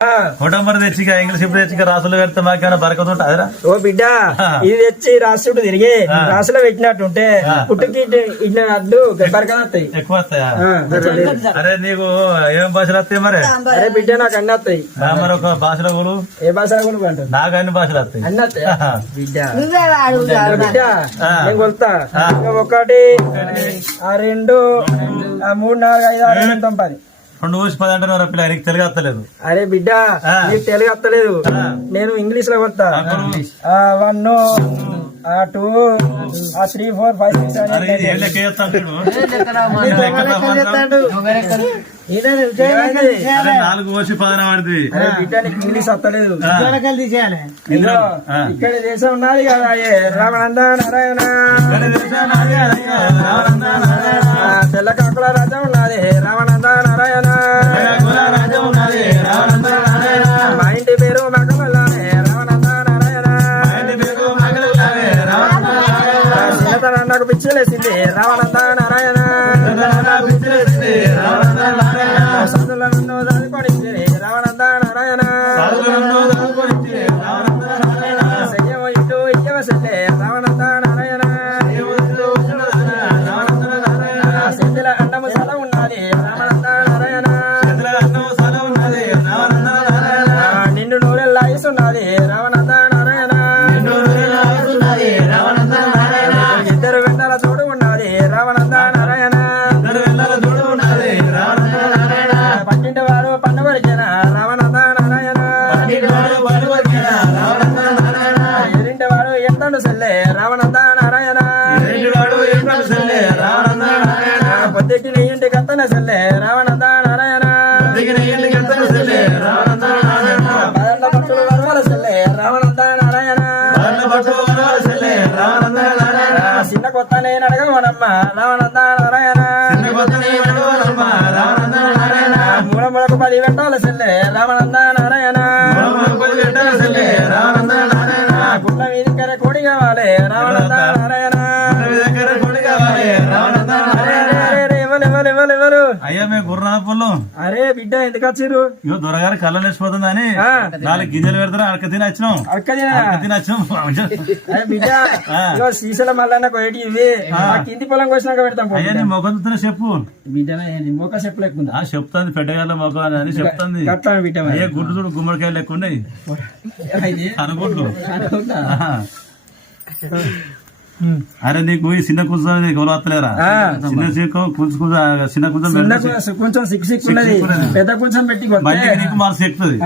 కొట్టంబరి తెచ్చిగా English ఇప్పుడు తెచ్చిగా రాసులు పెడితే మాకేమైనా బరకతుంటా అదరా? ఓ బిడ్డ ఇది తెచ్చి రాసుడు తిరిగి రాసులో పెట్టినట్టుంటే పుట్టుకి ఇట్లా అడ్డు బరకనొస్తాయి ఎక్కువ వస్తాయా? అరే నీకు ఏం భాషలు వస్తాయి మరి? అరే బిడ్డ నాకు అన్ని వస్తాయి. మరి ఒక భాషలో గురు ఏ భాష అంటారు? నాకు అన్ని భాషలు వస్తాయి. అన్ని వస్తాయి బిడ్డ. బిడ్డ నేను కొలుతా. ఒకటి ఆ రెండు ఆ మూడు నాలుగు ఐదు ఆరు ఏడు తొంభై 2 ఊసి 10 అంటే మరి పిల్ల నీకు తెలుగు వస్తలేదు. అరే బిడ్డ నీకు తెలుగు వస్తలేదు, నేను ఇంగ్లీష్ లో కొడతా. 1 2 3 4 5 6 7 ఏం లెక్క చేస్తాడు? 4 ఊసి 10 వాడిది. అరే బిడ్డ నీకు ఇంగ్లీష్ వస్తలేదు. ఇక్కడ దేశం ఉన్నది కదా రావణంద నారాయణ, తెల్ల కాకుల రాజ్యం ఉన్నది రావణంద నారాయణ, మా ఇంటి పేరు మగమల్లానే రావణంద నారాయణ, చిన్నతనాన్నకు పిచ్చిలేసింది రావణంద నారాయణ, సందుల నన్ను చదువుకొని రావణంద నారాయణ, సయ్యవ ఇటు ఇయ్యవ సెల్లే రావణంద నారాయణ, సెందిల అండము సల ఉన్నది రావణంద నారాయణ, నిండు నూరెల్ల ఇస్తున్నది రావణంద నారాయణ, ఇద్దరు వెంటల తోడు ఉన్నది రావణంద నారాయణ, పక్కింటి వారు పండుగడిచిన రావణంద నారాయణ, ఎరింటి వారు ఎంతండు సెల్లే రావణంద నారాయణ, పొద్దుకి నీ ఇంటి కత్తన సెల్లే రావణంద నారాయణ, పదండ భక్తులు వరవల సెల్లే రావణంద నారాయణ, చిన్న కొత్తనే నడగవనమ్మ రావణంద నారాయణ, మూలములకు 10 వెంటాల సెల్లే రావణంద నారాయణ, గుళ్ళ మీది కర కోడి కావాలి రావణంద నారాయణ, ఎవరు అయ్యా మేము గుర్రాపుల్లో. అరే బిడ్డ ఎందుకు వచ్చిర్రు? ఇగో దొరగారి కళ్ళ లేచిపోతుందని 4 గింజలు పెడతారు అడక తిని వచ్చినాం. అక్క తిని వచ్చినాం. అరే బిడ్డ ఇగో శ్రీశైలం మల్లన్న కోయటి ఇవి కింది పొలం కోసినాక పెడతాం. అయ్యా నీ మొఖం చెప్పు బిడ్డ మొక్క చెప్పు లేకుండా చెప్తాంది పెద్దగాళ్ళ మొఖం అని చెప్తాంది. బిడ్డ అయ్యే గుడ్డు చూడు గుమ్మడికాయలు లెక్క ఉన్నాయి అనుగుడ్లు. అరే నీకు ఈ చిన్న కూర్చొని గొడవ వస్తలేరా? చిన్న కూర్చొని కొంచెం సిక్స్ ఉన్నది, పెద్ద కొంచెం పెట్టి నీకు మార్క్స్ ఎక్కుతుంది.